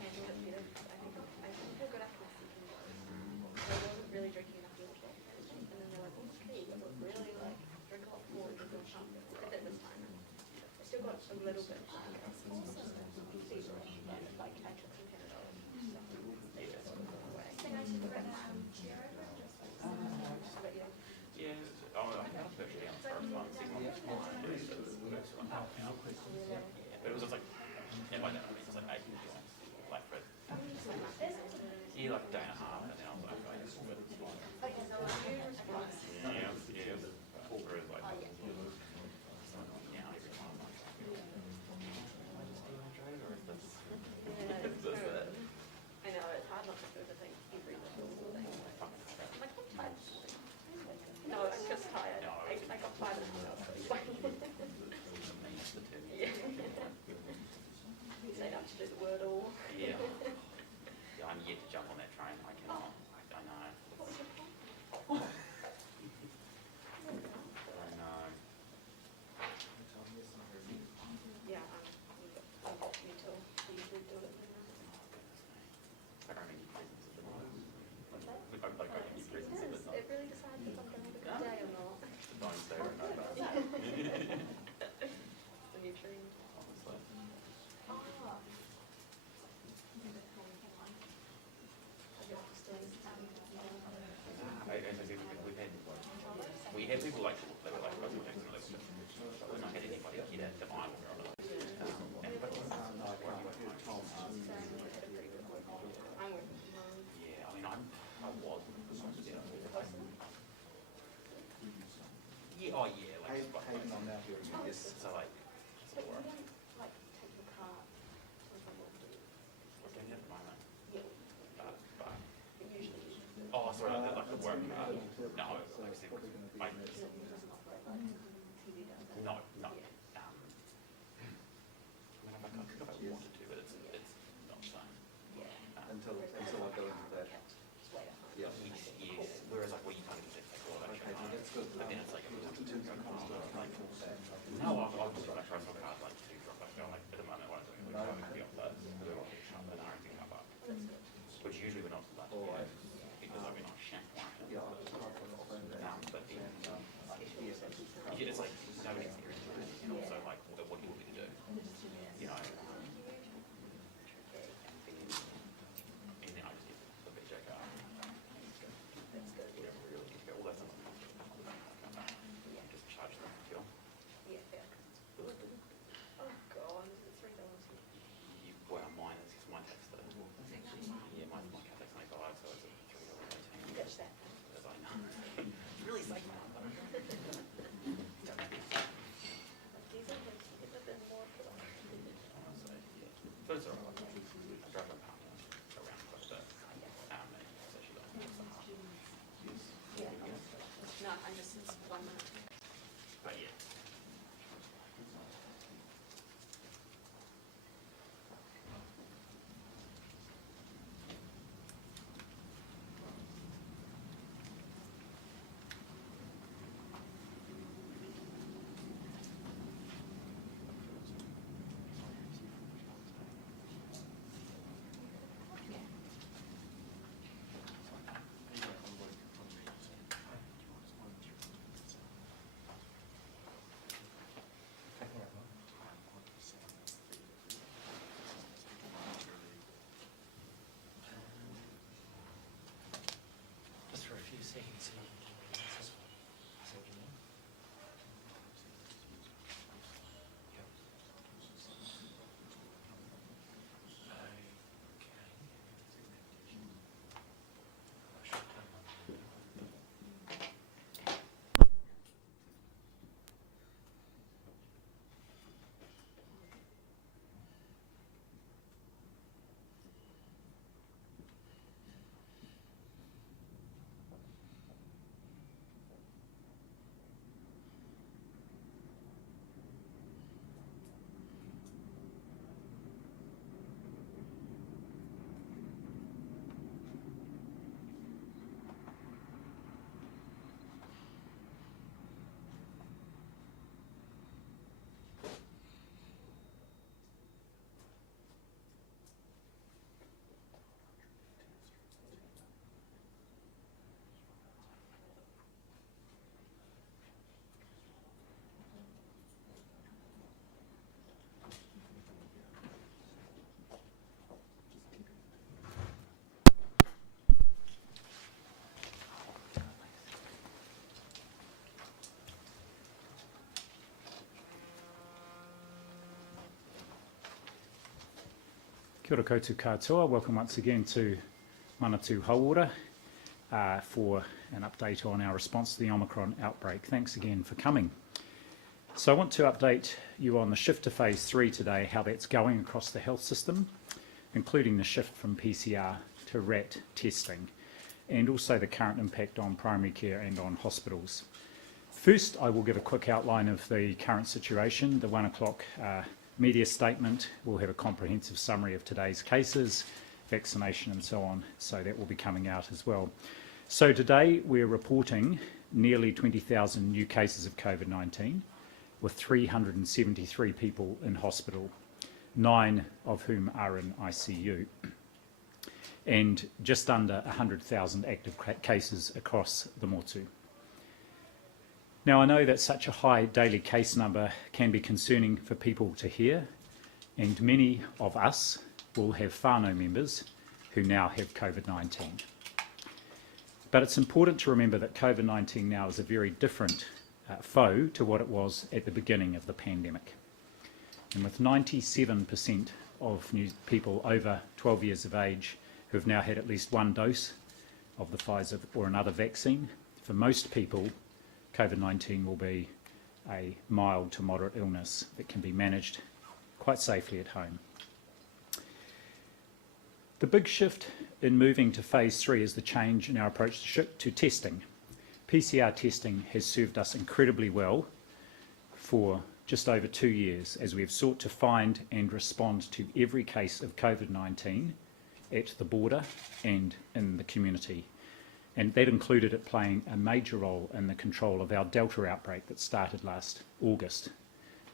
handle it better. I think I got after the second dose. I wasn't really drinking enough water, and then they're like, "Oh, okay, you got really like drink a lot more and feel sharp." At this time, I still got a little bit fever, like I took some Panadol and stuff. They just went away. But yeah. Yeah, I had a surgery on the first one, 6 months behind, but it was just like, and by then I mean, it was like 8 joints, like for, yeah, like a day and a half, and then I was like, I just went, yeah, whereas like, yeah, every time I'm like, am I just dehydrated, or is this, I know, it's hard not to do the thing every little thing. I'm like, I'm tired. No, I'm just tired. No, I got tired of myself. Yeah. You say not to do the word all. yeah, I'm yet to jump on that train. I cannot. I know. I know. Yeah, I'm mental. We usually do it. I don't think you presents at the moment. What's that? I think you presents at the It really decides if I'm going to have a good day or not. The bones there and over. The new trend. Honestly. We had people like, they were like, I was doing some of this, but we've not had anybody get at Divine or on it. I'm working from home. Yeah, I mean, I was. Yeah, oh yeah, like, Hayden, I'm now hearing you. Yes. so like, So you don't like take the car or something? we're doing it at the moment. Yeah. But, Usually. oh, sorry, like the work, no, like I said, like, no, I mean, if I wanted to, but it's not the same. Until I go into that. Yeah. Yes, whereas like, well, you can't get that for Okay, that's good. but then it's like, In terms of cost, like, no, I'll just like try for cars like to drop like, like at the moment what I'm doing, we're trying to be off that, an R&D car park, which usually we're not like, because I've been on shampoo. Yeah. But then, it's like, nobody's here, and also like, what do you want me to do? You know? And then I just get the BJ car. That's good. You never really need to go, well, that's not, just charge them for fuel. Yeah, fair. Oh god, is it $3? Well, mine is, because mine takes the, yeah, my car takes 95, so it's $3.18. Catch that. As I know. It's really safe now, though. Diesel has a bit more production. Honestly, yeah. But it's alright, I drive my partner around quite a bit. So she doesn't miss the half. Yeah. No, I'm just, it's 1 minute. But yeah. Kia ora koutou katoa. Welcome once again to Manatu Hauora for an update on our response to the Omicron outbreak. Thanks again for coming. So I want to update you on the shift to phase 3 today, how that's going across the health system, including the shift from PCR to RAT testing, and also the current impact on primary care and on hospitals. First, I will give a quick outline of the current situation. The 1 o'clock media statement will have a comprehensive summary of today's cases, vaccination and so on, so that will be coming out as well. So today we're reporting nearly 20,000 new cases of COVID-19, with 373 people in hospital, 9 of whom are in ICU, and just under 100,000 active cases across the Motu. Now, I know that such a high daily case number can be concerning for people to hear, and many of us will have whānau members who now have COVID-19. But it's important to remember that COVID-19 now is a very different foe to what it was at the beginning of the pandemic. And with 97% of new people over 12 years of age who have now had at least one dose of the Pfizer or another vaccine, for most people, COVID-19 will be a mild to moderate illness that can be managed quite safely at home. The big shift in moving to phase 3 is the change in our approach to testing. PCR testing has served us incredibly well for just over 2 years as we have sought to find and respond to every case of COVID-19 at the border and in the community. And that included it playing a major role in the control of our Delta outbreak that started last August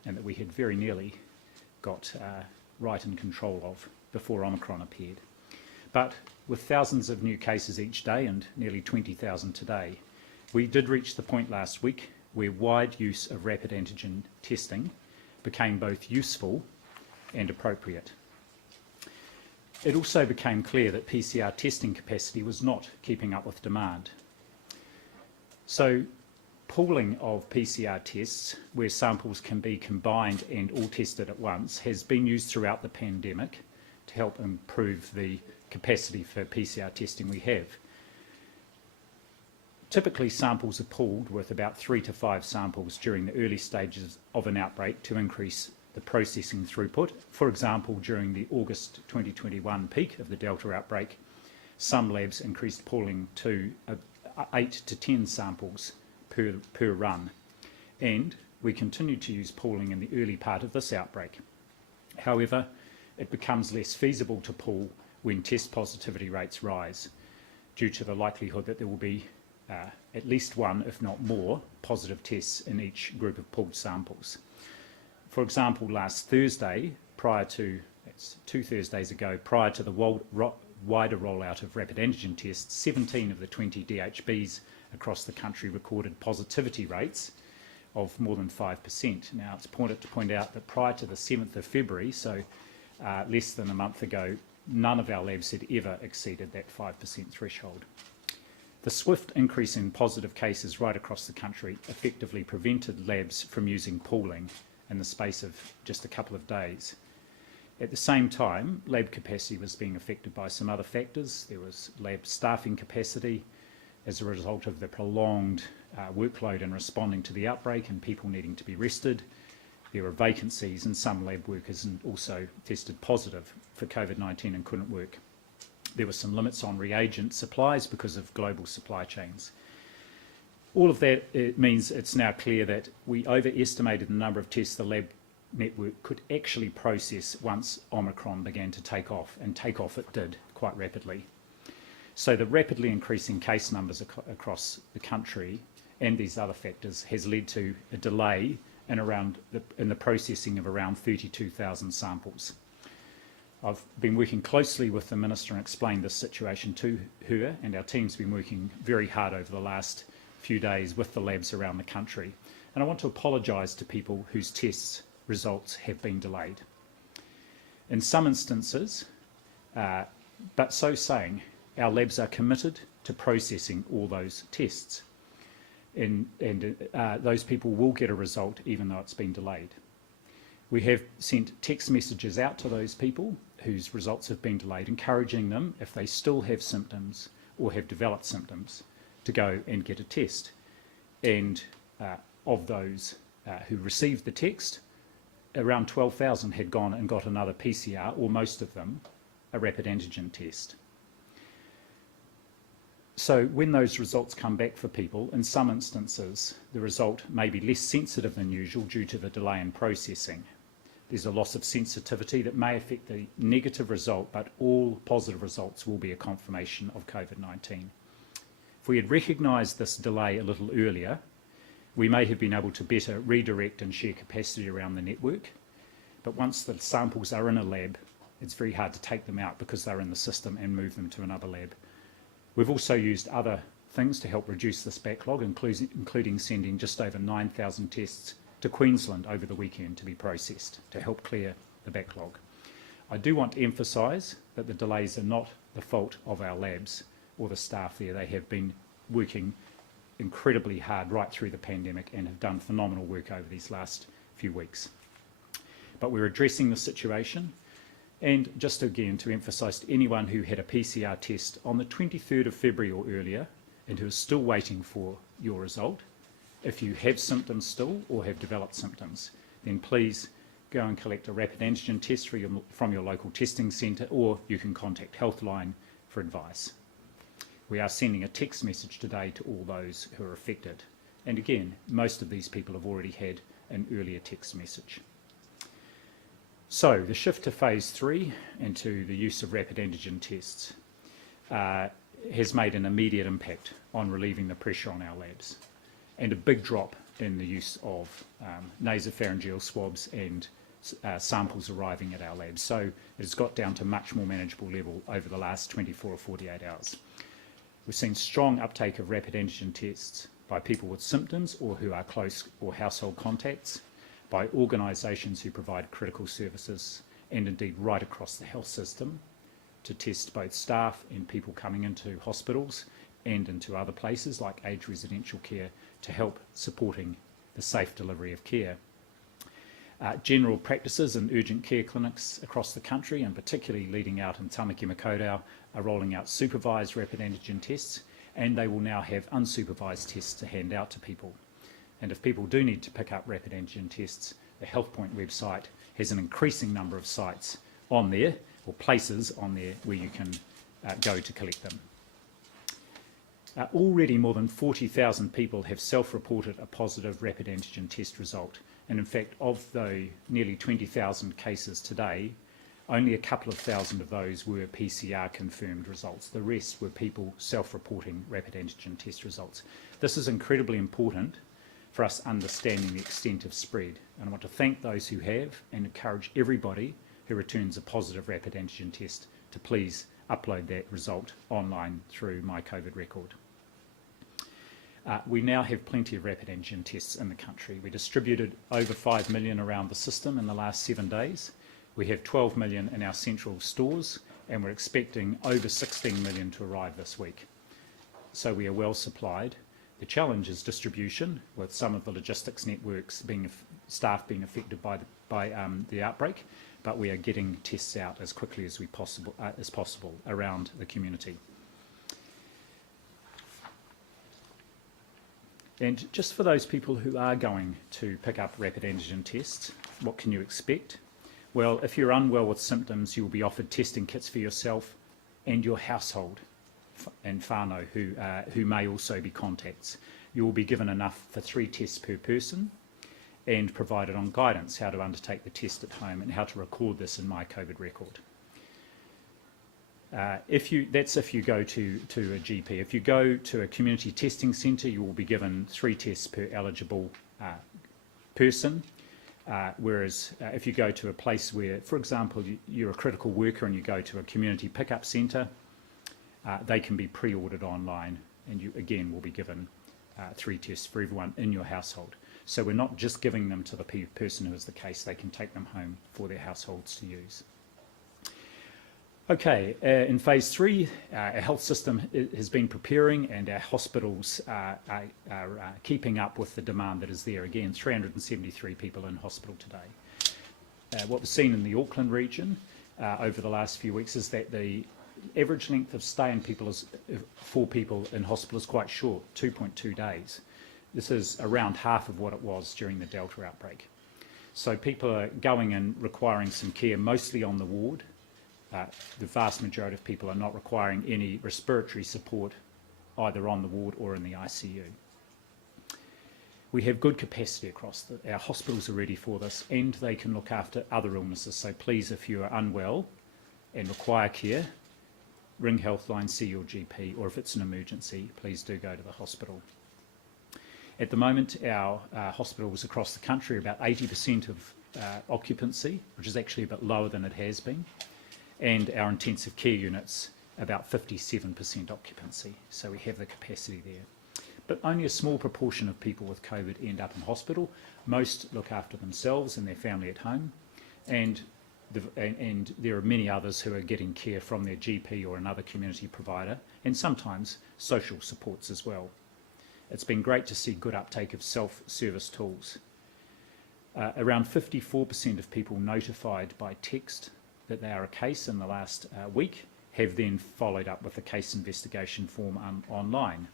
and that we had very nearly got right in control of before Omicron appeared. But with thousands of new cases each day and nearly 20,000 today, we did reach the point last week where wide use of rapid antigen testing became both useful and appropriate. It also became clear that PCR testing capacity was not keeping up with demand. So pooling of PCR tests where samples can be combined and all tested at once has been used throughout the pandemic to help improve the capacity for PCR testing we have. Typically, samples are pooled with about 3 to 5 samples during the early stages of an outbreak to increase the processing throughput. For example, during the August 2021 peak of the Delta outbreak, some labs increased pooling to 8 to 10 samples per run. And we continued to use pooling in the early part of this outbreak. However, it becomes less feasible to pool when test positivity rates rise, due to the likelihood that there will be at least one, if not more, positive tests in each group of pooled samples. For example, last Thursday, that's 2 Thursdays ago, prior to the wider rollout of rapid antigen tests, 17 of the 20 DHBs across the country recorded positivity rates of more than 5%. Now, it's important to point out that prior to the 7th of February, so less than a month ago, none of our labs had ever exceeded that 5% threshold. The swift increase in positive cases right across the country effectively prevented labs from using pooling in the space of just a couple of days. At the same time, lab capacity was being affected by some other factors. There was lab staffing capacity as a result of the prolonged workload in responding to the outbreak and people needing to be rested. There were vacancies and some lab workers also tested positive for COVID-19 and couldn't work. There were some limits on reagent supplies because of global supply chains. All of that means it's now clear that we overestimated the number of tests the lab network could actually process once Omicron began to take off, and take off it did quite rapidly. So the rapidly increasing case numbers across the country and these other factors has led to a delay in the processing of around 32,000 samples. I've been working closely with the Minister and explained this situation to her, and our team's been working very hard over the last few days with the labs around the country. And I want to apologise to people whose tests results have been delayed. In some instances, but so saying, our labs are committed to processing all those tests. And those people will get a result even though it's been delayed. We have sent text messages out to those people whose results have been delayed, encouraging them, if they still have symptoms or have developed symptoms, to go and get a test. And of those who received the text, around 12,000 had gone and got another PCR, or most of them a rapid antigen test. So when those results come back for people, in some instances, the result may be less sensitive than usual due to the delay in processing. There's a loss of sensitivity that may affect the negative result, but all positive results will be a confirmation of COVID-19. If we had recognised this delay a little earlier, we may have been able to better redirect and share capacity around the network. But once the samples are in a lab, it's very hard to take them out because they're in the system and move them to another lab. We've also used other things to help reduce this backlog, including sending just over 9,000 tests to Queensland over the weekend to be processed to help clear the backlog. I do want to emphasise that the delays are not the fault of our labs or the staff there. They have been working incredibly hard right through the pandemic and have done phenomenal work over these last few weeks. But we're addressing the situation. And just again to emphasise to anyone who had a PCR test on the 23rd of February or earlier and who is still waiting for your result, if you have symptoms still or have developed symptoms, then please go and collect a rapid antigen test from your local testing centre, or you can contact Healthline for advice. We are sending a text message today to all those who are affected. And again, most of these people have already had an earlier text message. So the shift to phase 3 and to the use of rapid antigen tests has made an immediate impact on relieving the pressure on our labs, and a big drop in the use of nasopharyngeal swabs and samples arriving at our labs. So it's got down to much more manageable level over the last 24 or 48 hours. We've seen strong uptake of rapid antigen tests by people with symptoms or who are close or household contacts, by organisations who provide critical services, and indeed right across the health system, to test both staff and people coming into hospitals and into other places like aged residential care to help supporting the safe delivery of care. General practices and urgent care clinics across the country, and particularly leading out in Tamaki Makaurau, are rolling out supervised rapid antigen tests, and they will now have unsupervised tests to hand out to people. And if people do need to pick up rapid antigen tests, the HealthPoint website has an increasing number of sites on there, or places on there, where you can go to collect them. Already more than 40,000 people have self-reported a positive rapid antigen test result. And in fact, of the nearly 20,000 cases today, only a couple of thousand of those were PCR confirmed results. The rest were people self-reporting rapid antigen test results. This is incredibly important for us understanding the extent of spread. And I want to thank those who have, and encourage everybody who returns a positive rapid antigen test to please upload that result online through My COVID Record. We now have plenty of rapid antigen tests in the country. We distributed over 5 million around the system in the last 7 days. We have 12 million in our central stores, and we're expecting over 16 million to arrive this week. So we are well supplied. The challenge is distribution, with some of the logistics networks staff being affected by the outbreak, but we are getting tests out as quickly as possible around the community. And just for those people who are going to pick up rapid antigen tests, what can you expect? Well, if you're unwell with symptoms, you'll be offered testing kits for yourself and your household and whānau who may also be contacts. You will be given enough for 3 tests per person, and provided on guidance how to undertake the test at home and how to record this in My COVID Record. That's if you go to a GP. If you go to a community testing centre, you will be given 3 tests per eligible person. Whereas if you go to a place where, for example, you're a critical worker and you go to a community pickup centre, they can be pre-ordered online, and you again will be given 3 tests for everyone in your household. So we're not just giving them to the person who is the case, they can take them home for their households to use. Okay, in phase 3, our health system has been preparing, and our hospitals are keeping up with the demand that is there. Again, 373 people in hospital today. What was seen in the Auckland region over the last few weeks is that the average length of stay in for people in hospital is quite short, 2.2 days. This is around half of what it was during the Delta outbreak. So people are going in requiring some care, mostly on the ward. The vast majority of people are not requiring any respiratory support either on the ward or in the ICU. We have good capacity across our hospitals are ready for this, and they can look after other illnesses. So please, if you are unwell and require care, ring Healthline, see your GP, or if it's an emergency, please do go to the hospital. At the moment, our hospitals across the country are about 80% of occupancy, which is actually a bit lower than it has been, and our intensive care units about 57% occupancy, so we have the capacity there. But only a small proportion of people with COVID end up in hospital. Most look after themselves and their family at home, and there are many others who are getting care from their GP or another community provider, and sometimes social supports as well. It's been great to see good uptake of self-service tools. Around 54% of people notified by text that they are a case in the last week have then followed up with a case investigation form online,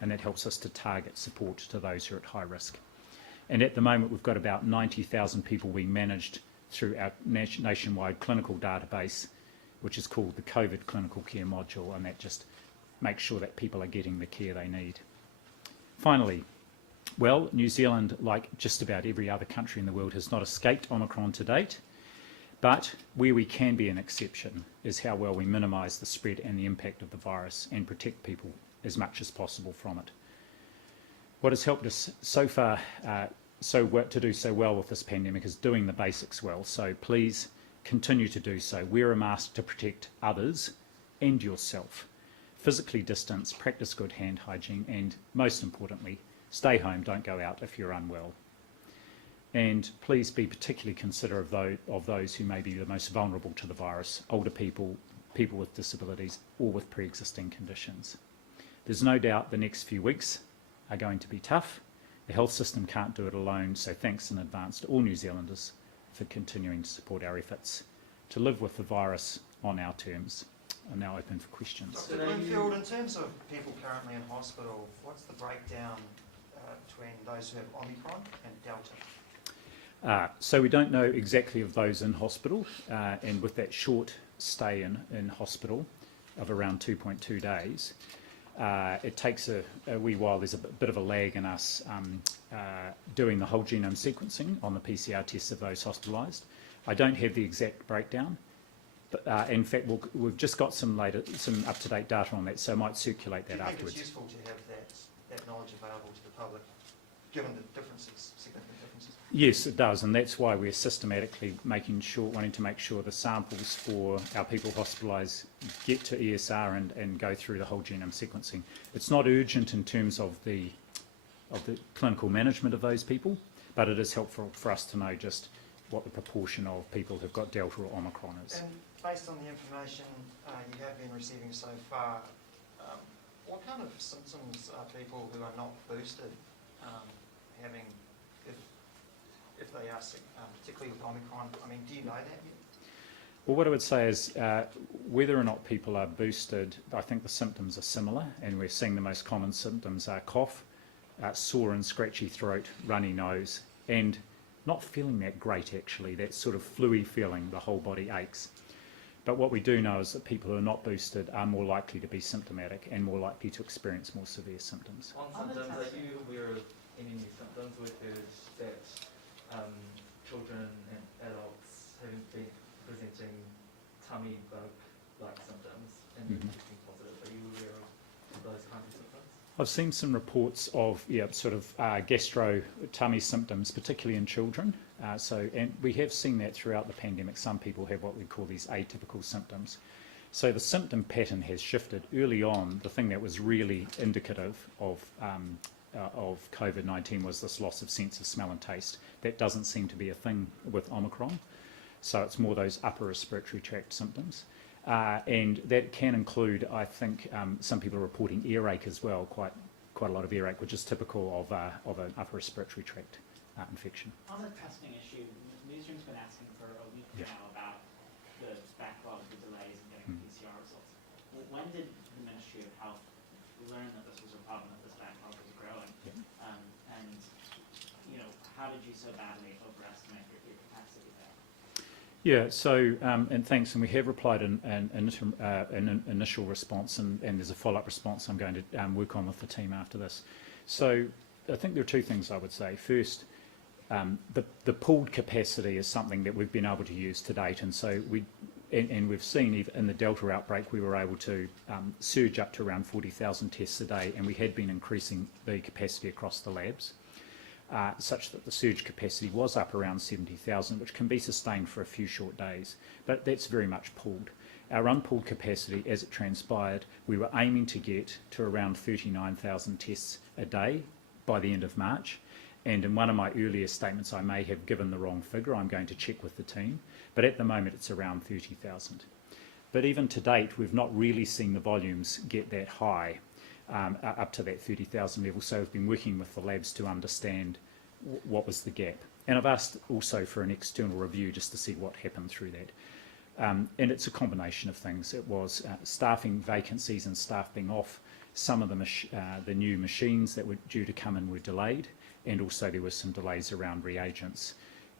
and that helps us to target support to those who are at high risk. And at the moment we've got about 90,000 people we managed through our nationwide clinical database, which is called the COVID Clinical Care Module, and that just makes sure that people are getting the care they need. Finally, well, New Zealand, like just about every other country in the world, has not escaped Omicron to date, but where we can be an exception is how well we minimise the spread and the impact of the virus and protect people as much as possible from it. What has helped us so far to do so well with this pandemic is doing the basics well, so please continue to do so. Wear a mask to protect others and yourself. Physically distance, practice good hand hygiene, and most importantly, stay home, don't go out if you're unwell. And please be particularly considerate of those who may be the most vulnerable to the virus, older people, people with disabilities, or with pre-existing conditions. There's no doubt the next few weeks are going to be tough. The health system can't do it alone, so thanks in advance to all New Zealanders for continuing to support our efforts to live with the virus on our terms. I'm now open for questions. Dr Bloomfield, in terms of people currently in hospital, what's the breakdown between those who have Omicron and Delta? So we don't know exactly of those in hospital, and with that short stay in hospital of around 2.2 days, it takes a wee while. There's a bit of a lag in us doing the whole genome sequencing on the PCR tests of those hospitalised. I don't have the exact breakdown, but in fact we've just got some up-to-date data on that, so I might circulate that afterwards. Do you think it's useful to have that knowledge available to the public, given the differences, significant differences? Yes, it does, and that's why we're systematically wanting to make sure the samples for our people hospitalised get to ESR and go through the whole genome sequencing. It's not urgent in terms of the clinical management of those people, but it is helpful for us to know just what the proportion of people who've got Delta or Omicron is. And based on the information you have been receiving so far, what kind of symptoms are people who are not boosted having if they are sick, particularly with Omicron? I mean, do you know that yet? Well, what I would say is whether or not people are boosted, I think the symptoms are similar, and we're seeing the most common symptoms are cough, sore and scratchy throat, runny nose, and not feeling that great actually, that sort of flu-y feeling, the whole body aches. But what we do know is that people who are not boosted are more likely to be symptomatic and more likely to experience more severe symptoms. On symptoms, are you aware of any new symptoms? We've heard that children and adults have been presenting tummy bug-like symptoms and testing positive. Are you aware of those kinds of symptoms? I've seen some reports of gastro tummy symptoms, particularly in children. And we have seen that throughout the pandemic. Some people have what we call these atypical symptoms. So the symptom pattern has shifted. Early on, the thing that was really indicative of COVID-19 was this loss of sense of smell and taste. That doesn't seem to be a thing with Omicron. So it's more those upper respiratory tract symptoms. And that can include, I think, some people are reporting earache as well, quite a lot of earache, which is typical of an upper respiratory tract infection. On the testing issue, newsroom's been asking for a week now about the when did the Ministry of Health learn that this was a problem, that this backlog was growing? And, you know, how did you so badly overestimate your capacity there? Yeah, so, and thanks, and we have replied an initial response, and there's a follow-up response I'm going to work on with the team after this. So I think there are two things I would say. First, the pooled capacity is something that we've been able to use to date, and so we've seen even in the Delta outbreak we were able to surge up to around 40,000 tests a day, and we had been increasing the capacity across the labs, such that the surge capacity was up around 70,000, which can be sustained for a few short days, but that's very much pooled. Our unpooled capacity, as it transpired, we were aiming to get to around 39,000 tests a day by the end of March. And in one of my earlier statements, I may have given the wrong figure. I'm going to check with the team. But at the moment, it's around 30,000. But even to date, we've not really seen the volumes get that high, up to that 30,000 level. So we've been working with the labs to understand what was the gap. And I've asked also for an external review just to see what happened through that. And it's a combination of things. It was staffing vacancies and staff being off. Some of the new machines that were due to come in were delayed, and also there were some delays around reagents.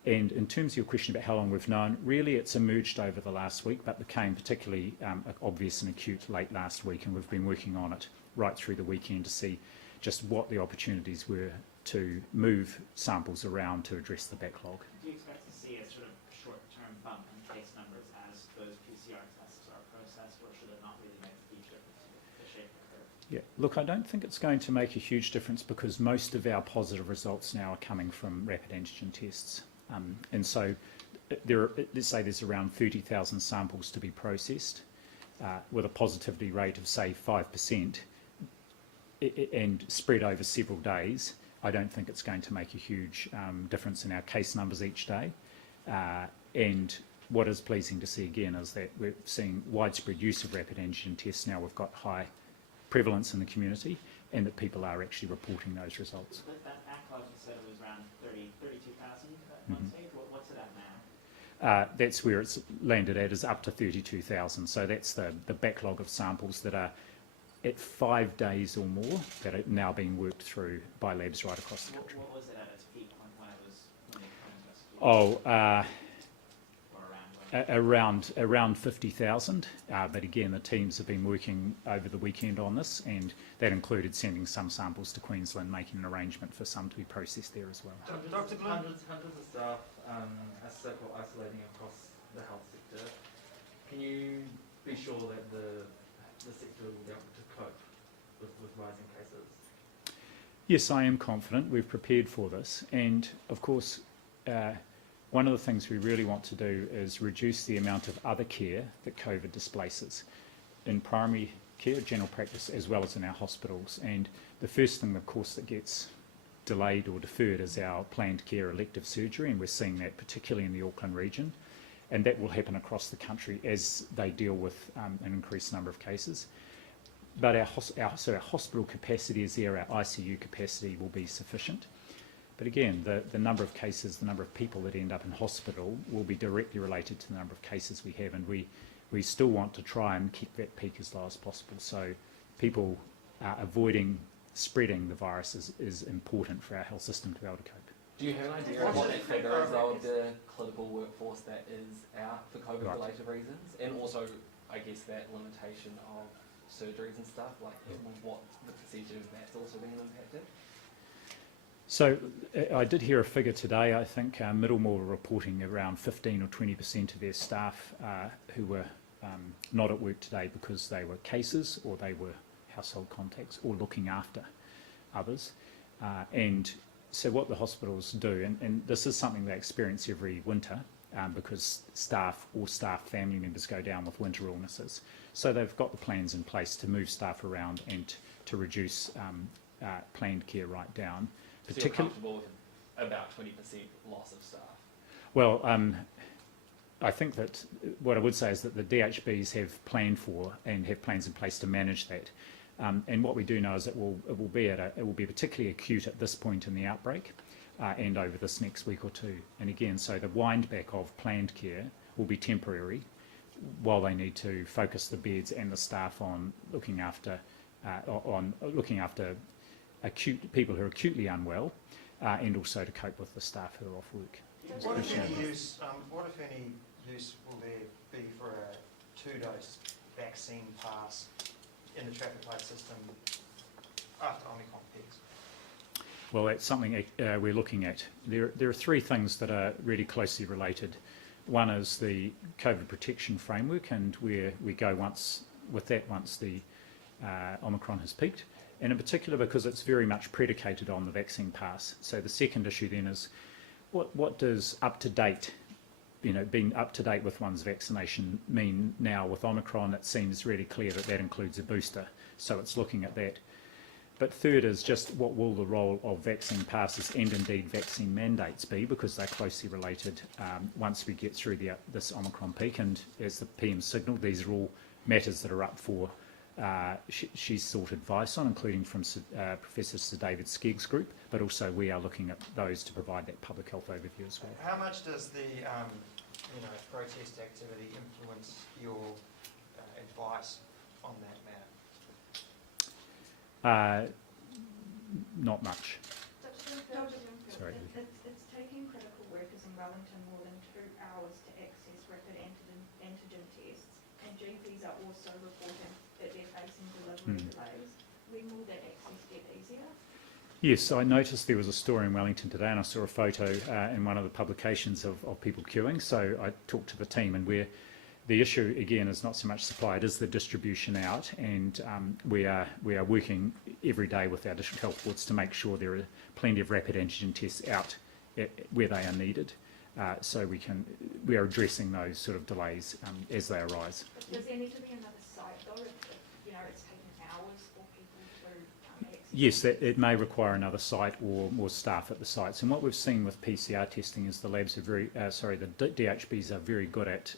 And in terms of your question about how long we've known, really it's emerged over the last week, but became particularly obvious and acute late last week, and we've been working on it right through the weekend to see just what the opportunities were to move samples around to address the backlog. Do you expect to see a sort of short-term bump in case numbers as those PCR tests are processed, or should it not really make a huge difference to the shape of the curve? Yeah, look, I don't think it's going to make a huge difference because most of our positive results now are coming from rapid antigen tests. And so let's say there's around 30,000 samples to be processed with a positivity rate of, say, 5% and spread over several days. I don't think it's going to make a huge difference in our case numbers each day. And what is pleasing to see again is that we're seeing widespread use of rapid antigen tests now. We've got high prevalence in the community, and that people are actually reporting those results. That backlog, you said it was around 32,000 at one stage. What's it at now? That's where it's landed at, is up to 32,000. So that's the backlog of samples that are at 5 days or more that are now being worked through by labs right across the country. What was it at its peak when it was Around 50,000, but again the teams have been working over the weekend on this, and that included sending some samples to Queensland, making an arrangement for some to be processed there as well. Dr. Bloom? Hundreds of staff are sick or isolating across the health sector. Can you be sure that the sector will be able to cope with rising cases? Yes, I am confident. We've prepared for this, and of course one of the things we really want to do is reduce the amount of other care that COVID displaces in primary care, general practice, as well as in our hospitals. And the first thing, of course, that gets delayed or deferred is our planned care elective surgery, and we're seeing that particularly in the Auckland region. And that will happen across the country as they deal with an increased number of cases. But our hospital capacity is there, our ICU capacity will be sufficient. But again, the number of cases, the number of people that end up in hospital will be directly related to the number of cases we have, and we still want to try and keep that peak as low as possible. So people avoiding spreading the virus is important for our health system to be able to cope. Do you have an idea of what that figure is of the clinical workforce that is out for COVID-related reasons? And also, I guess, that limitation of surgeries and stuff, like what the percentage of that's also being impacted? So I did hear a figure today. I think Middlemore were reporting around 15 or 20% of their staff who were not at work today because they were cases or they were household contacts or looking after others. And so what the hospitals do, and this is something they experience every winter because staff or staff family members go down with winter illnesses. So they've got the plans in place to move staff around and to reduce planned care right down. So you're comfortable with about 20% loss of staff? Well, I think that what I would say is that the DHBs have planned for and have plans in place to manage that. And what we do know is it will be particularly acute at this point in the outbreak and over this next week or two. And again, so the wind back of planned care will be temporary while they need to focus the beds and the staff on looking after people who are acutely unwell, and also to cope with the staff who are off work. What if any use will there be for a 2-dose vaccine pass in the traffic light system after Omicron peaks? Well, that's something we're looking at. There are three things that are really closely related. One is the COVID protection framework, and where we go once the Omicron has peaked, and in particular because it's very much predicated on the vaccine pass. So the second issue then is what does up to date, being up to date with one's vaccination mean now with Omicron? It seems really clear that includes a booster, so it's looking at that. But third is just what will the role of vaccine passes and indeed vaccine mandates be, because they're closely related once we get through this Omicron peak. And as the PM signalled, these are all matters that are up for she's sought advice on, including from Professor Sir David Skegg's group, but also we are looking at those to provide that public health overview as well. How much does the protest activity influence your advice on that matter? Not much. Sorry. It's taking critical workers in Wellington more than 2 hours to access rapid antigen tests, and GPs are also reporting that they're facing delivery delays. When will that access get easier? Yes, I noticed there was a story in Wellington today, and I saw a photo in one of the publications of people queuing. So I talked to the team, and the issue again is not so much supply; it is the distribution out, and we are working every day with our district health boards to make sure there are plenty of rapid antigen tests out where they are needed. So we are addressing those sort of delays as they arise. But does there need to be another site though? If it's taking hours for people to access? Yes, it may require another site or more staff at the sites. And what we've seen with PCR testing is the labs are the DHBs are very good at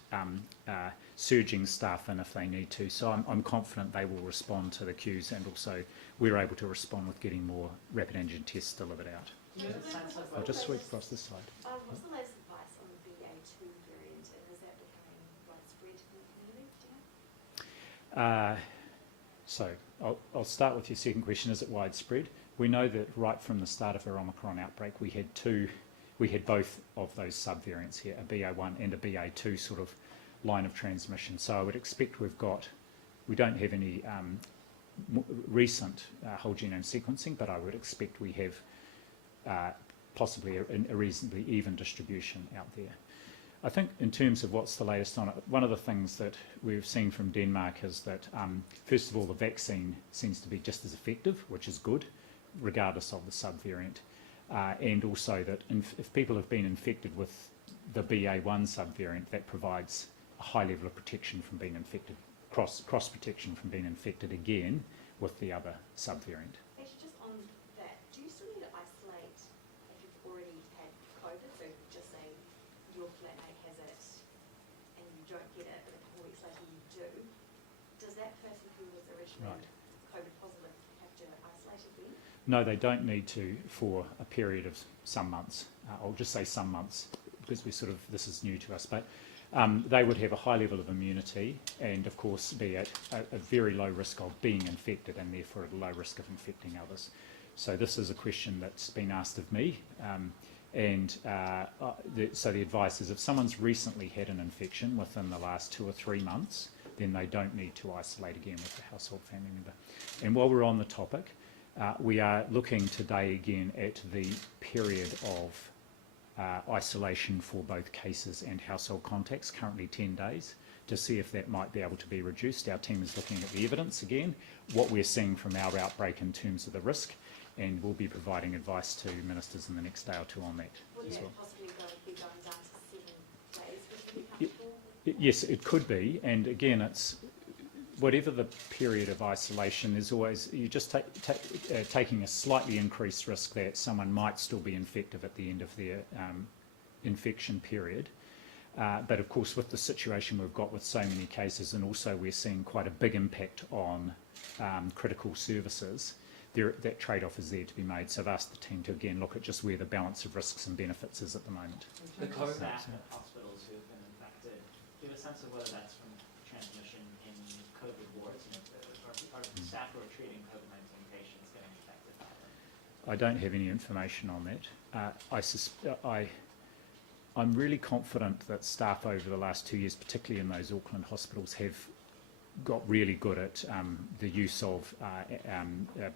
surging staff in if they need to. So I'm confident they will respond to the queues, and also we're able to respond with getting more rapid antigen tests delivered out. I'll just sweep across this side. What's the latest advice on the BA2 variant, and is that becoming widespread in the community? So I'll start with your second question. Is it widespread? We know that right from the start of our Omicron outbreak, we had both of those subvariants here, a BA1 and a BA2 sort of line of transmission. So I would expect we don't have any recent whole genome sequencing, but I would expect we have possibly a reasonably even distribution out there. I think in terms of what's the latest on it, one of the things that we've seen from Denmark is that, first of all, the vaccine seems to be just as effective, which is good, regardless of the subvariant. And also that if people have been infected with the BA1 subvariant, that provides a high level of protection from being infected, cross protection from being infected again with the other subvariant. Actually, just on that, do you still need to isolate if you've already had COVID? So just say your flatmate has it and you don't get it, but a couple of weeks later you do. Does that person who was originally COVID positive have to isolate again? No, they don't need to for a period of some months. I'll just say some months because this is new to us, but they would have a high level of immunity and of course be at a very low risk of being infected and therefore at a low risk of infecting others. So this is a question that's been asked of me, so the advice is if someone's recently had an infection within the last 2 or 3 months, then they don't need to isolate again with a household family member. And while we're on the topic, we are looking today again at the period of isolation for both cases and household contacts, currently 10 days, to see if that might be able to be reduced. Our team is looking at the evidence again, what we're seeing from our outbreak in terms of the risk, and we'll be providing advice to ministers in the next day or two on that Would as that Mm. well. possibly be going down to 7 days? Would you be comfortable? Yes, it could be, and again, it's whatever the period of isolation is always, you're just taking a slightly increased risk that someone might still be infective at the end of their infection period. But of course, with the situation we've got with so many cases, and also we're seeing quite a big impact on critical services, that trade-off is there to be made. So I've asked the team to again look at just where the balance of risks and benefits is at the moment. In terms of staff at hospitals who have been infected, do you have a sense of whether that's from transmission in COVID wards? You know, are staff who are treating COVID-19 patients getting infected that way? I don't have any information on that. I'm really confident that staff over the last 2 years, particularly in those Auckland hospitals, have got really good at the use of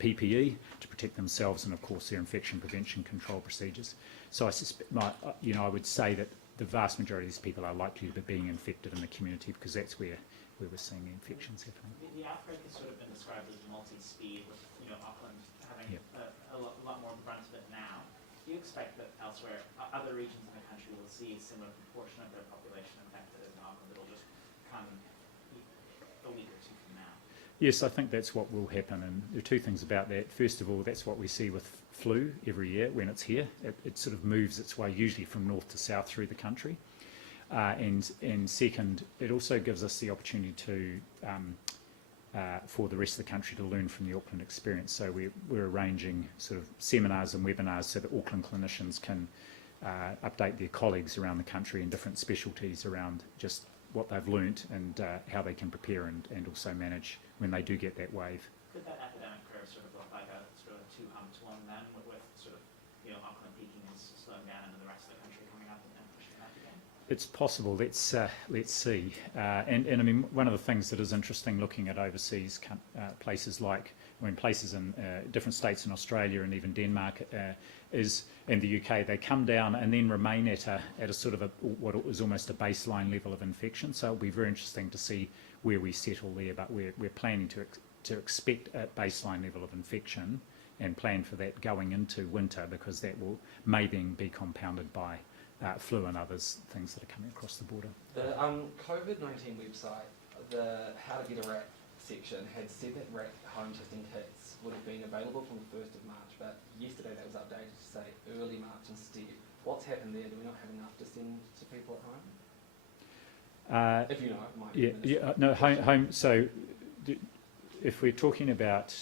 PPE to protect themselves and, of course, their infection prevention control procedures. So I suspect, I would say that the vast majority of these people are likely to be being infected in the community because that's where we're seeing infections happening. The outbreak has sort of been described as multi-speed, with Auckland having a lot more of the brunt of it now. Do you expect that elsewhere, other regions in the country will see a similar proportion of their population infected as in Auckland? It'll just come a week or two from now. Yes, I think that's what will happen, and there are two things about that. First of all, that's what we see with flu every year when it's here. It sort of moves its way usually from north to south through the country. And second, it also gives us the opportunity to, for the rest of the country to learn from the Auckland experience. So we're arranging sort of seminars and webinars so that Auckland clinicians can update their colleagues around the country in different specialties around just what they've learnt and how they can prepare and also manage when they do get that wave. Could that epidemic curve sort of look like a sort of a two-humped one then, with sort of Auckland peaking and slowing down and the rest of the country coming up and pushing back again? It's possible. Let's see. And I mean, one of the things that is interesting looking at overseas places like, places in different states in Australia and even Denmark and the UK, they come down and then remain at a sort of what is almost a baseline level of infection. So it'll be very interesting to see where we settle there. But we're planning to expect a baseline level of infection and plan for that going into winter, because that will maybe be compounded by flu and others, things that are coming across the border. The COVID-19 website, the How to Get a RAT section, had said that RAT home testing kits would have been available from the 1st of March, but yesterday that was updated to say early March instead. What's happened there? Do we not have enough to send to people at home? If you know, it might be home. So if we're talking about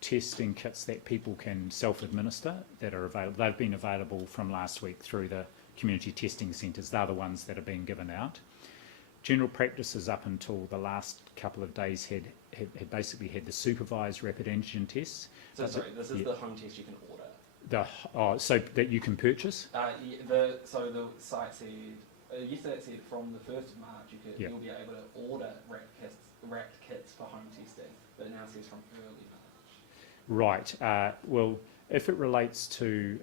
testing kits that people can self-administer that are available, they've been available from last week through the community testing centres. They're the ones that are being given out. General practices up until the last couple of days had basically had the supervised rapid antigen tests. So sorry, this is the home test you can order. So that you can purchase? So the site said, yesterday it said from the 1st of March you'll be able to order RAT kits for home testing, but it now says from early March. Right. Well, if it relates to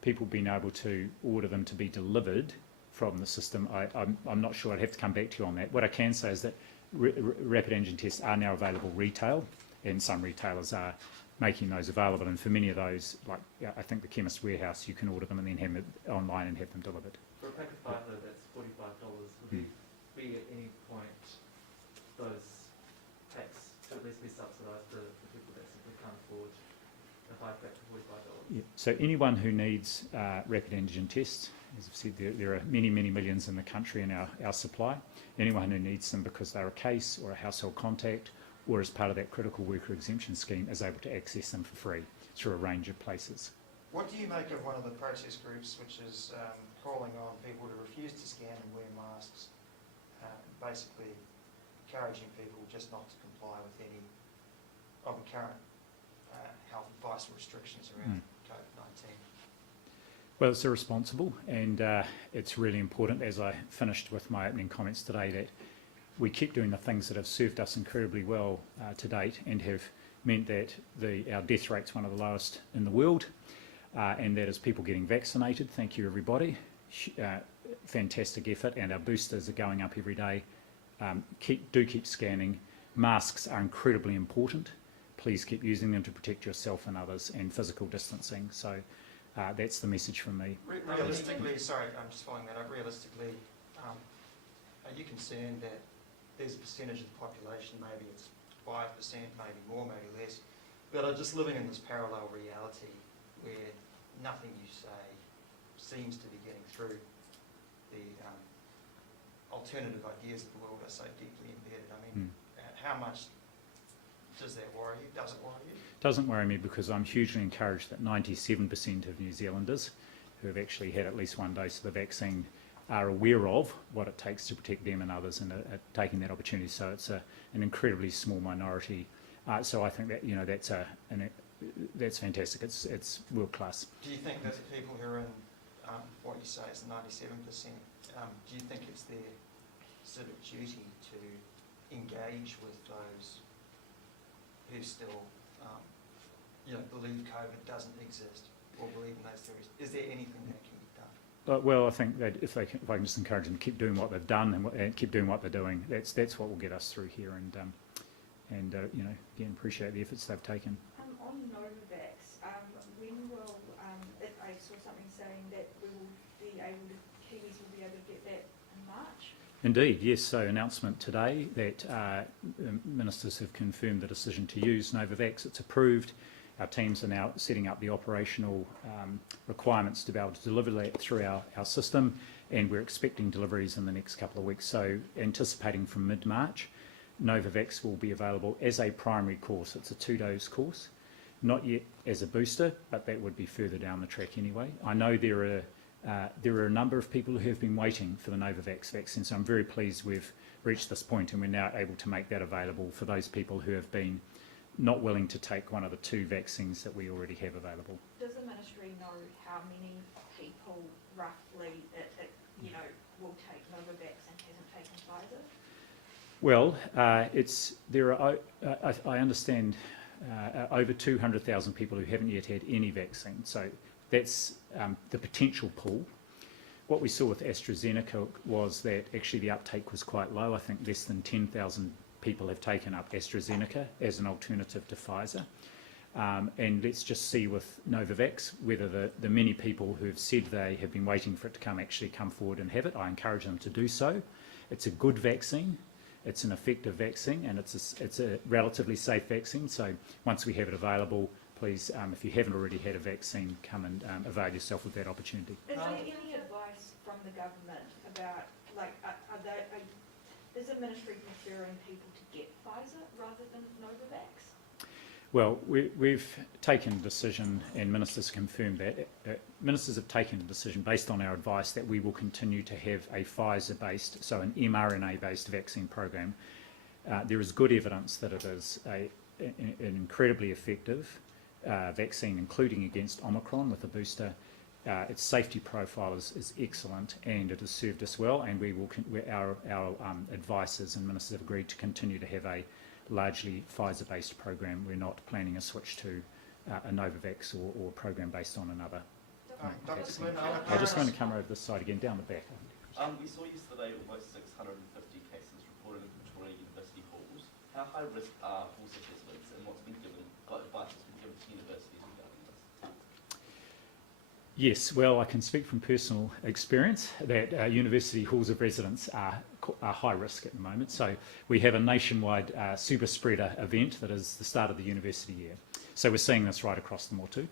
people being able to order them to be delivered from the system, I'm not sure. I'd have to come back to you on that. What I can say is that rapid antigen tests are now available retail, and some retailers are making those available. And for many of those, like I think the Chemist Warehouse, you can order them and then have them online and have them delivered. For a pack of 5 though, that's $45. Would there be at any point those packs to at least be subsidised for people that simply can't afford a 5-pack for $45? Yeah. So anyone who needs rapid antigen tests, as I've said, there are many millions in the country in our supply. Anyone who needs them because they're a case or a household contact or as part of that critical worker exemption scheme is able to access them for free through a range of places. What do you make of one of the protest groups which is calling on people to refuse to scan and wear masks, basically encouraging people just not to comply with any of the current health advice or restrictions around COVID-19? Well, it's irresponsible, and it's really important, as I finished with my opening comments today, that we keep doing the things that have served us incredibly well to date and have meant that our death rate's one of the lowest in the world, and that is people getting vaccinated. Thank you, everybody. Fantastic effort, and our boosters are going up every day. Keep scanning. Masks are incredibly important. Please keep using them to protect yourself and others, and physical distancing. So that's the message from me. Realistically, sorry, I'm just following that up. Realistically, are you concerned that there's a percentage of the population, maybe it's 5%, maybe more, maybe less, that are just living in this parallel reality where nothing you say seems to be getting through? The alternative ideas of the world are so deeply embedded. I mean, how much does that worry you? Does it worry you? Doesn't worry me, because I'm hugely encouraged that 97% of New Zealanders who have actually had at least one dose of the vaccine are aware of what it takes to protect them and others, and are taking that opportunity. So it's an incredibly small minority. So I think that that's fantastic. It's world class. Do you think that the people who are in what you say is 97%, do you think it's their civic duty to engage with those who still believe COVID doesn't exist or believe in those theories? Is there anything that can be done? Well, I think that if I can just encourage them to keep doing what they've done and keep doing what they're doing, that's what will get us through here. And again, appreciate the efforts they've taken. On Novavax, when will, I saw something saying that we will be able to, Kiwis will be able to get that in March? Indeed, yes. So announcement today that ministers have confirmed the decision to use Novavax. It's approved. Our teams are now setting up the operational requirements to be able to deliver that through our system, and we're expecting deliveries in the next couple of weeks. So anticipating from mid-March, Novavax will be available as a primary course. It's a 2-dose course, not yet as a booster, but that would be further down the track anyway. I know there are a number of people who have been waiting for the Novavax vaccine, so I'm very pleased we've reached this point and we're now able to make that available for those people who have been not willing to take one of the 2 vaccines that we already have available. Does the ministry know how many people roughly will take Novavax and hasn't taken Pfizer? Well, I understand over 200,000 people who haven't yet had any vaccine. So that's the potential pool. What we saw with AstraZeneca was that actually the uptake was quite low. I think less than 10,000 people have taken up AstraZeneca as an alternative to Pfizer. And let's just see with Novavax whether the many people who have said they have been waiting for it to actually come forward and have it. I encourage them to do so. It's a good vaccine. It's an effective vaccine, and it's a relatively safe vaccine. So once we have it available, please, if you haven't already had a vaccine, come and avail yourself of that opportunity. Is there any advice from the government about, is the ministry preferring people to get Pfizer rather than Novavax? Well, we've taken a decision, and ministers confirmed that. Ministers have taken a decision based on our advice that we will continue to have a Pfizer-based, so an mRNA-based vaccine program. There is good evidence that it is an incredibly effective vaccine, including against Omicron with a booster. Its safety profile is excellent, and it has served us well, and our advisors and ministers have agreed to continue to have a largely Pfizer-based program. We're not planning a switch to a Novavax or a program based on another vaccine. I just want to come over this side again, down the back. We saw yesterday almost 650 cases reported in Victoria University halls. How high risk are halls assessments, and what advice has been given to universities regarding this? Yes, well, I can speak from personal experience that university halls of residence are high risk at the moment. So we have a nationwide super spreader event that is the start of the university year. So we're seeing this right across the Motu.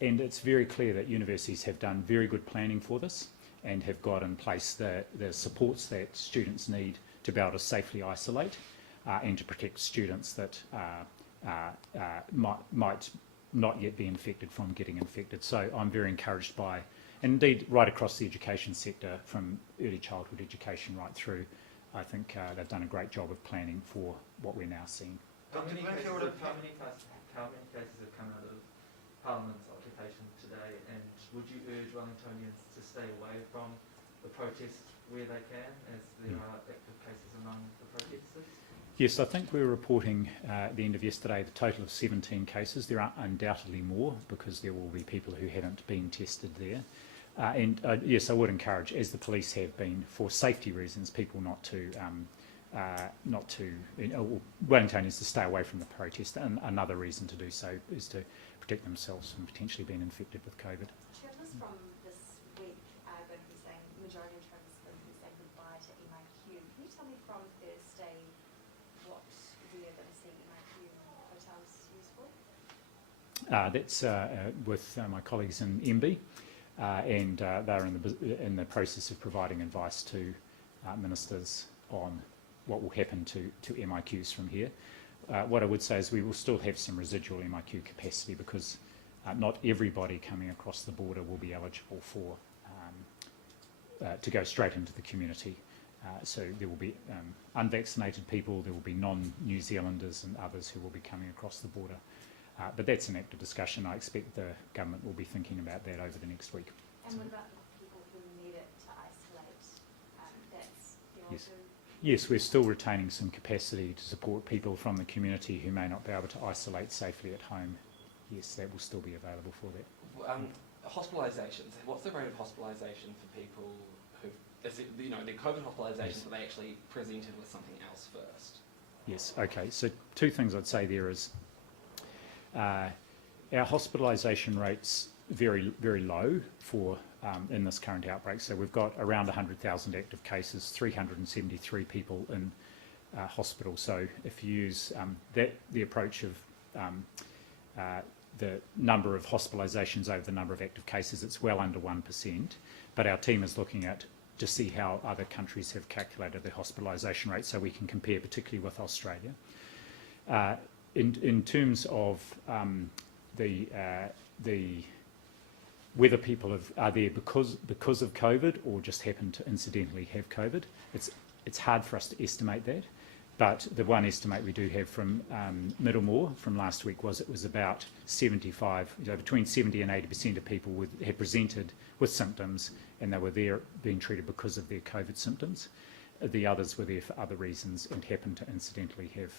And it's very clear that universities have done very good planning for this and have got in place the supports that students need to be able to safely isolate and to protect students that might not yet be infected from getting infected. So I'm very encouraged by, and indeed right across the education sector, from early childhood education right through, I think they've done a great job of planning for what we're now seeing. How many cases have come out of Parliament's occupation today, and would you urge Wellingtonians to stay away from the protests where they can, as there are active cases among the protesters? Yes, I think we were reporting at the end of yesterday the total of 17 cases. There are undoubtedly more because there will be people who haven't been tested there. Yes, I would encourage, as the police have been, for safety reasons, people not to Wellingtonians to stay away from the protest. And another reason to do so is to protect themselves from potentially being infected with COVID. Travellers from this week are going to be saying, the majority of travellers are going to be saying goodbye to MIQ. Can you tell me from Thursday what we are going to see MIQ hotels used for? That's with my colleagues in MB, and they're in the process of providing advice to ministers on what will happen to MIQs from here. What I would say is we will still have some residual MIQ capacity because not everybody coming across the border will be eligible for to go straight into the community. So there will be unvaccinated people, there will be non-New Zealanders and others who will be coming across the border. But that's an active discussion. I expect the government will be thinking about that over the next week. And what about the people who need it to isolate? That's Yes. also... Yes, we're still retaining some capacity to support people from the community who may not be able to isolate safely at home. Yes, that will still be available for that. Hospitalisations. What's the rate of hospitalisation for people who, is it, you know, they're COVID hospitalisations, Yes. but they actually presented with something else first? Yes, okay. So two things I'd say there is our hospitalisation rates very, very low for in this current outbreak. So we've got around 100,000 active cases, 373 people in hospital. So if you use the approach of the number of hospitalisations over the number of active cases, it's well under 1%. But our team is looking at to see how other countries have calculated their hospitalisation rate, so we can compare particularly with Australia. In terms of whether people are there because of COVID or just happen to incidentally have COVID, it's hard for us to estimate that. But the one estimate we do have from Middlemore from last week was it was about 75, between 70 and 80% of people had presented with symptoms, and they were there being treated because of their COVID symptoms. The others were there for other reasons and happened to incidentally have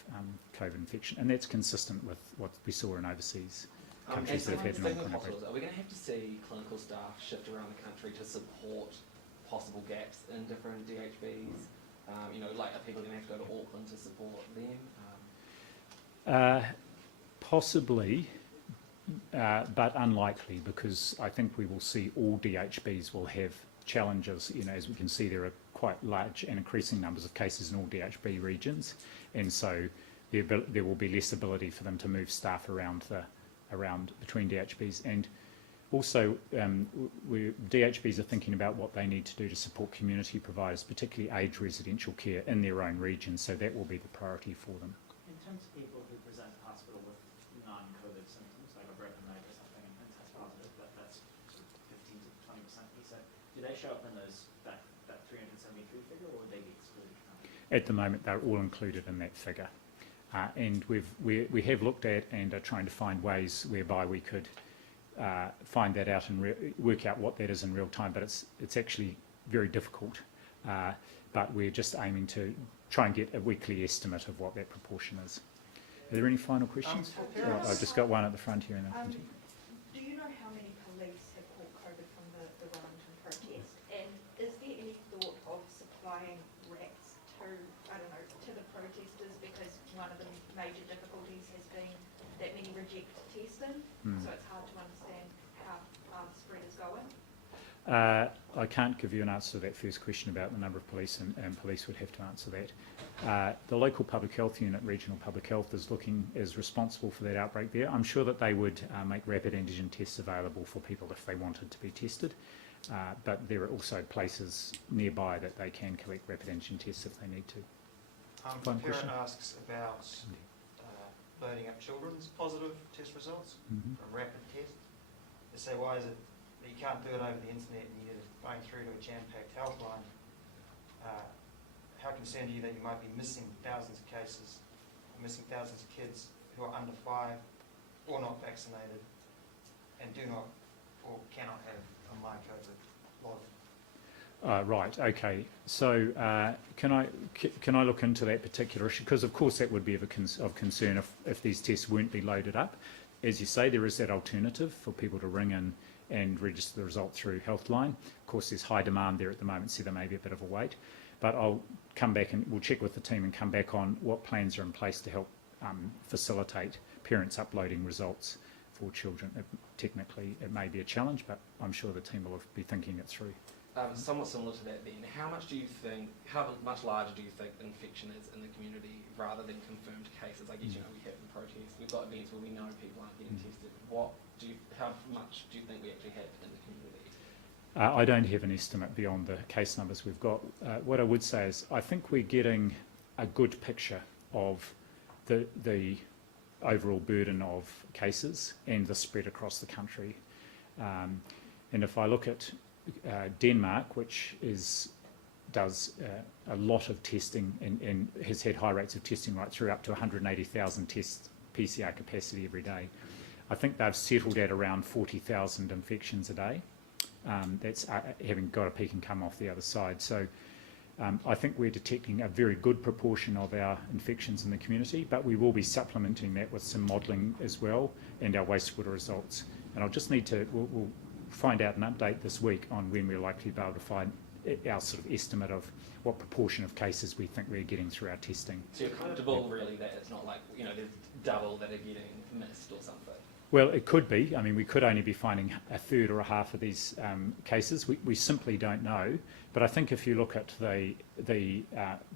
COVID infection, and that's consistent with what we saw in overseas countries that have had an Omicron outbreak. Are we going to have to see clinical staff shift around the country to support possible gaps in different DHBs? You know, like, are people going to have to go to Auckland to support them? Possibly, but unlikely, because I think we will see all DHBs will have challenges. You know, as we can see, there are quite large and increasing numbers of cases in all DHB regions, and so there will be less ability for them to move staff around between DHBs. And also, DHBs are thinking about what they need to do to support community providers, particularly aged residential care in their own region, so that will be the priority for them. In terms of people who present to hospital with non-COVID symptoms, like a broken leg or something, and test positive, that's 15 to 20%, he said. Do they show up in that 373 figure, or would they be excluded from that? At the moment, they're all included in that figure. And we have looked at and are trying to find ways whereby we could find that out and work out what that is in real time, but it's actually very difficult. But we're just aiming to try and get a weekly estimate of what that proportion is. Are there any final questions? I've just got one at the front here. Do you know how many police have caught COVID from the Wellington protest? And is there any thought of supplying rats to the protesters, because one of the major difficulties has been that many reject testing, so it's hard to understand how the spread is going? I can't give you an answer to that first question about the number of police, and police would have to answer that. The local public health unit, regional public health, is responsible for that outbreak there. I'm sure that they would make rapid antigen tests available for people if they wanted to be tested, but there are also places nearby that they can collect rapid antigen tests if they need to. A Final parent question? asks about loading up children's positive test results from rapid test. They say, why is it that you can't do it over the internet and you're going through to a jam-packed helpline? How concerned are you that you might be missing thousands of cases, or missing thousands of kids who are under 5 or not vaccinated and do not or cannot have a COVID log? Right. Okay. So can I look into that particular issue? Because of course that would be of concern if these tests weren't be loaded up. As you say, there is that alternative for people to ring in and register the result through Healthline. Of course, there's high demand there at the moment, so there may be a bit of a wait. But I'll come back and we'll check with the team and come back on what plans are in place to help facilitate parents uploading results for children. Technically, it may be a challenge, but I'm sure the team will be thinking it through. Somewhat similar to that then, how much larger do you think infection is in the community rather than confirmed cases? I guess, you know, we have the protests, we've got events where we know people aren't getting tested. How much do you think we actually have in the community? I don't have an estimate beyond the case numbers we've got. What I would say is I think we're getting a good picture of the overall burden of cases and the spread across the country. And if I look at Denmark, which does a lot of testing and has had high rates of testing right through up to 180,000 tests PCR capacity every day. I think they've settled at around 40,000 infections a day. That's having got a peak and come off the other side. So I think we're detecting a very good proportion of our infections in the community, but we will be supplementing that with some modelling as well and our wastewater results. And I'll just need to, we'll find out an update this week on when we're likely to be able to find our sort of estimate of what proportion of cases we think we're getting through our testing. So you're comfortable really that it's not like, you know, there's double that are getting missed or something? Well, it could be. I mean, we could only be finding a third or a half of these cases. We simply don't know. But I think if you look at the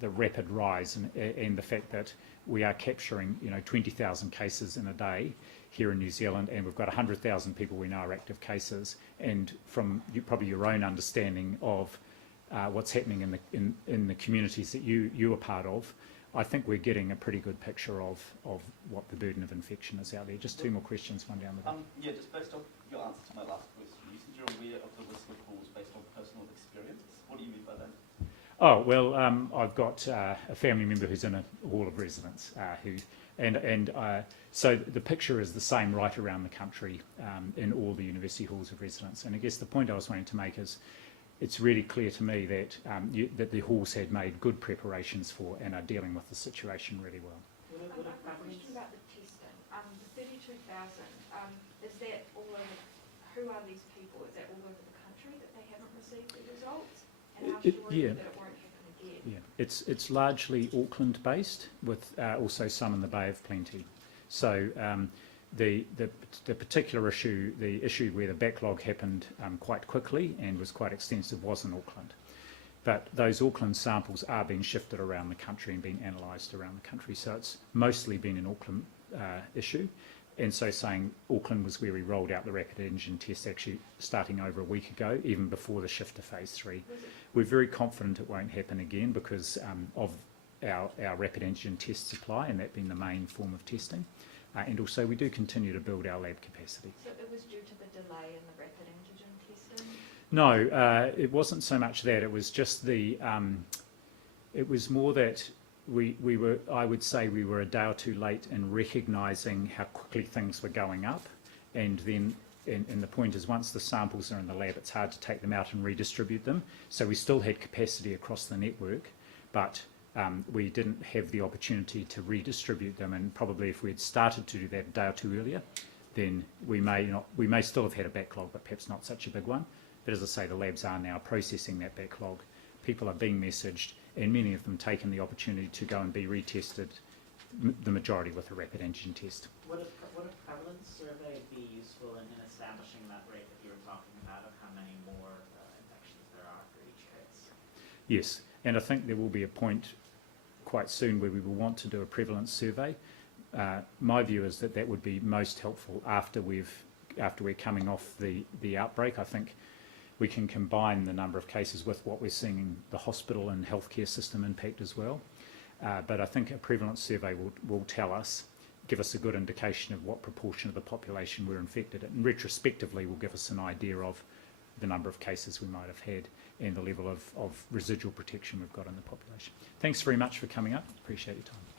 rapid rise and the fact that we are capturing, you know, 20,000 cases in a day here in New Zealand, and we've got 100,000 people we know are active cases, and from probably your own understanding of what's happening in the communities that you are part of, I think we're getting a pretty good picture of what the burden of infection is out there. Just two more questions, one down the back. Yeah, just based on your answer to my last question, you said you're aware of the risk of falls based on personal experience. What do you mean by that? Oh, well, I've got a family member who's in a hall of residence so the picture is the same right around the country in all the university halls of residence. And I guess the point I was wanting to make is it's really clear to me that that the halls had made good preparations for and are dealing with the situation really well. I have a question about the testing. The 32,000, is that all over, who are these people? Is that all over the country that they haven't received the results? And how sure are you that it won't happen again? Yeah, it's largely Auckland based, with also some in the Bay of Plenty. So the particular issue, the issue where the backlog happened quite quickly and was quite extensive, was in Auckland. But those Auckland samples are being shifted around the country and being analysed around the country. So it's mostly been an Auckland issue. And so saying Auckland was where we rolled out the rapid antigen test actually starting over a week ago, even before the shift to phase 3. We're very confident it won't happen again because of our rapid antigen test supply, and that being the main form of testing. And also we do continue to build our lab capacity. So it was due to the delay in the rapid antigen testing? No, it wasn't so much that. It was just it was more that we were, I would say we were a day or two late in recognising how quickly things were going up. And then, and the point is, once the samples are in the lab, it's hard to take them out and redistribute them. So we still had capacity across the network, but we didn't have the opportunity to redistribute them. And probably if we had started to do that a day or two earlier, then we may still have had a backlog, but perhaps not such a big one. But as I say, the labs are now processing that backlog. People are being messaged, and many of them taken the opportunity to go and be retested, the majority with a rapid antigen test. Would a prevalence survey be useful in establishing that rate that you were talking about of how many more infections there are for each case? Yes, and I think there will be a point quite soon where we will want to do a prevalence survey. My view is that would be most helpful after we're coming off the outbreak. I think we can combine the number of cases with what we're seeing in the hospital and healthcare system impact as well. But I think a prevalence survey will tell us, give us a good indication of what proportion of the population we're infected, and retrospectively will give us an idea of the number of cases we might have had and the level of residual protection we've got in the population. Thanks very much for coming up. Appreciate your time.